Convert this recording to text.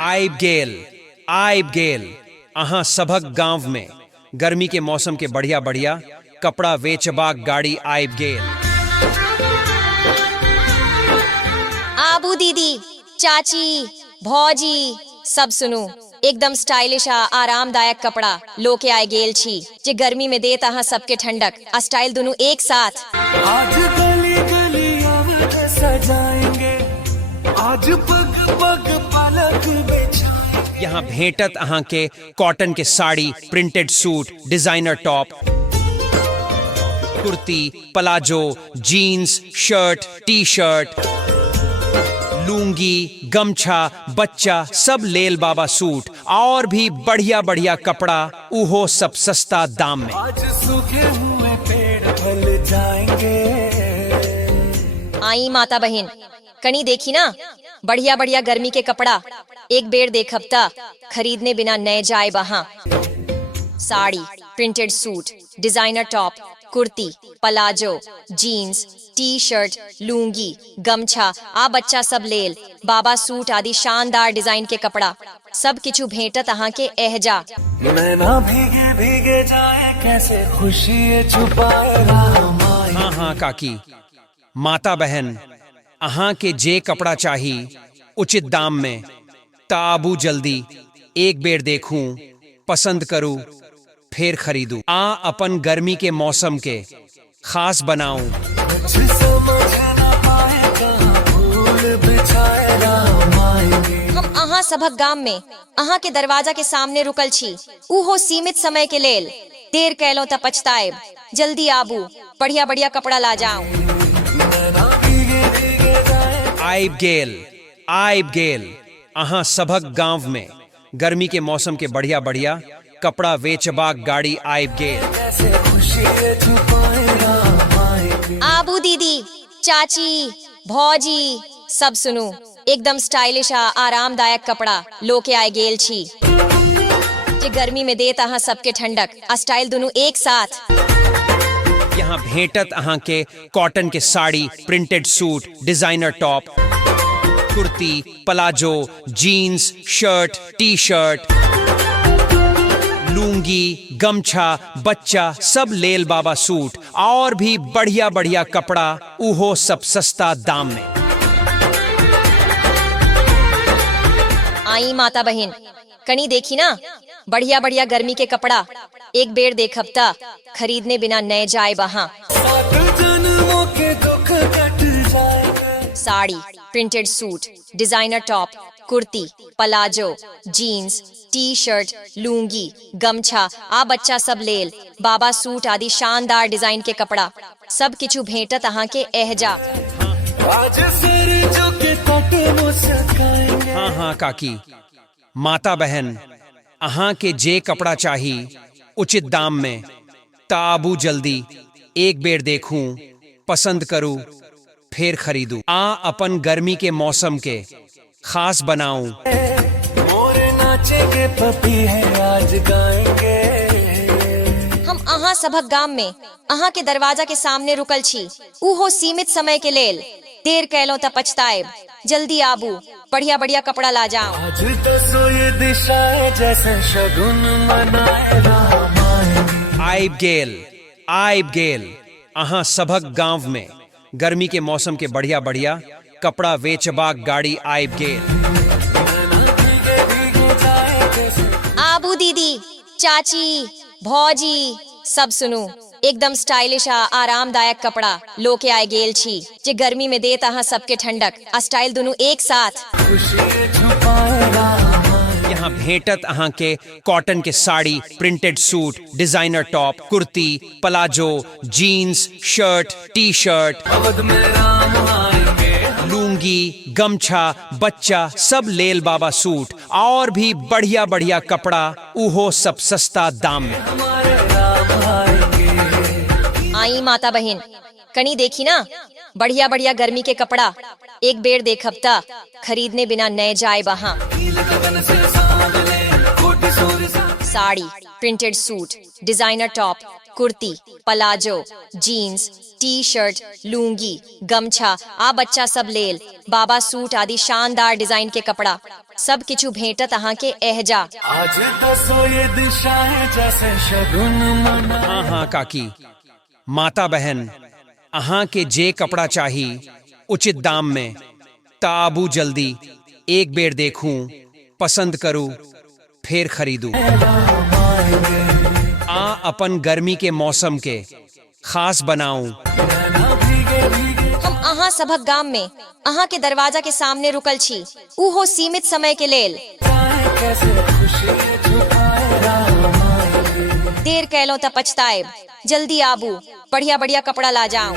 आइब गेल अहाँ सभक गांव में गर्मी के मौसम के बढ़िया बढ़िया कपड़ा वेचबाक गाड़ी आइब गेल। आबू दीदी, चाची, भौजी सब सुनू, एकदम स्टाइलिश आ आरामदायक कपड़ा लोके आए गेल छी जे गर्मी में देत अहाँ सबके ठंडक आ स्टाइल दोनों एक साथ। आज गली गली आवे सजाएंगे, आज पग पग पलक बिछाएंगे। यहाँ भेंटत अहाँ के कॉटन के sari, printed suit, designer top, kurti, palazzo, jeans, shirt, T shirt, lungi, गमछा, बच्चा सब लेल बाबा सूट और भी बढ़िया बढ़िया कपड़ा, उहो सब सस्ता दाम में। आज सूखे हुए पेड़ फल जाएंगे। आई माता बहन, कनी देखी ना, बढ़िया बढ़िया गर्मी के कपड़ा एक बेर देखब ता खरीदने बिना नए जाए वहाँ। Sari, printed suit, designer top, kurti, palazzo, jeans, T shirt, lungi, गमछा आ बच्चा सब लेल बाबा सूट आदि शानदार डिजाइन के कपड़ा सब किछु भेंटत अहाँ के एहजा। नैना भीगे भीगे जाए कैसे खुशी छुपाए राम आए। हाँ काकी, माता बहन, अहाँ के जे कपड़ा चाही उचित दाम में ताबू जल्दी एक बेर देखूं, पसंद करूं, फिर खरीदूं। अपन गर्मी के मौसम के खास बनाऊं। हम अहाँ सभक गाम में अहाँ के दरवाजा के सामने रुकल छी, उहो सीमित समय के लेल। देर कैलो त पछताएब, जल्दी आबू, बढ़िया बढ़िया कपड़ा ला जाऊं। आइब गेल अहाँ सभक गांव में गर्मी के मौसम के बढ़िया बढ़िया कपड़ा वेचबाक गाड़ी आइब गेल। आबू दीदी, चाची, भौजी सब सुनू, एकदम स्टाइलिश आ आरामदायक कपड़ा लोके आए गेल छी जे गर्मी में देत अहाँ सबके ठंडक आ स्टाइल दोनों एक साथ। यहाँ भेंटत अहाँ के कॉटन के sari, printed suit, designer top, kurti, palazzo, jeans, shirt, T shirt, lungi, गमछा, बच्चा सब लेल बाबा सूट और भी बढ़िया बढ़िया कपड़ा, उहो सब सस्ता दाम में। आई माता बहन, कनी देखी ना, बढ़िया बढ़िया गर्मी के कपड़ा एक बेर देखब ता खरीदने बिना नए जाए वहाँ। Sari, printed suit, designer top, kurti, palazzo, jeans, T shirt, lungi, गमछा आ बच्चा सब लेल बाबा सूट आदि शानदार डिजाइन के कपड़ा सब किछु भेंटत अहाँ के एहजा। हाँ काकी, माता बहन, अहाँ के जे कपड़ा चाही उचित दाम में ताबू जल्दी एक बेर देखूं, पसंद करूं, फिर खरीदूं। अपन गर्मी के मौसम के खास बनाऊं। मोरे नाचे के पपी है आज गाएंगे। हम अहाँ सभक गाम में अहाँ के दरवाजा के सामने रुकल छी, उहो सीमित समय के लेल। देर कैलो त पछताएब, जल्दी आबू, बढ़िया बढ़िया कपड़ा ला जाऊं। आज तो सोए दिशाएं जैसे शगुन मनाए राम आएंगे। आइब गेल अहाँ सभक गांव में गर्मी के मौसम के बढ़िया बढ़िया कपड़ा वेचबाक गाड़ी आइब गेल। आबू दीदी, चाची, भौजी सब सुनू, एकदम स्टाइलिश आ आरामदायक कपड़ा लोके आए गेल छी जे गर्मी में देत अहाँ सबके ठंडक आ स्टाइल दोनों एक साथ। यहाँ भेंटत अहाँ के कॉटन के sari, printed suit, designer top, kurti, palazzo, jeans, shirt, T shirt, lungi, गमछा, बच्चा सब लेल बाबा सूट और भी बढ़िया बढ़िया कपड़ा, उहो सब सस्ता दाम में। आई माता बहन, कनी देखी ना, बढ़िया बढ़िया गर्मी के कपड़ा एक बेर देखब ता खरीदने बिना नए जाए वहाँ। Sari, printed suit, designer top, kurti, palazzo, jeans, T shirt, lungi, गमछा आ बच्चा सब लेल, बाबा सूट आदि शानदार डिजाइन के कपड़ा सब किछु भेटत अहाँ के एहजा। आज दसो ये दिशाएं जैसे शगुन मना। हाँ हाँ काकी, माता बहन अहाँ के जे कपड़ा चाही उचित दाम में ताबू जल्दी एक बेर देखूं, पसंद करूं, फिर खरीदूं। आ अपन गर्मी के मौसम के खास बनाऊं। हम अहाँ सभक गाम में अहाँ के दरवाजा के सामने रुकल छी, उहो सीमित समय के लेल। देर कैलो त पछताएब, जल्दी आबू, बढ़िया बढ़िया कपड़ा ला जाऊं।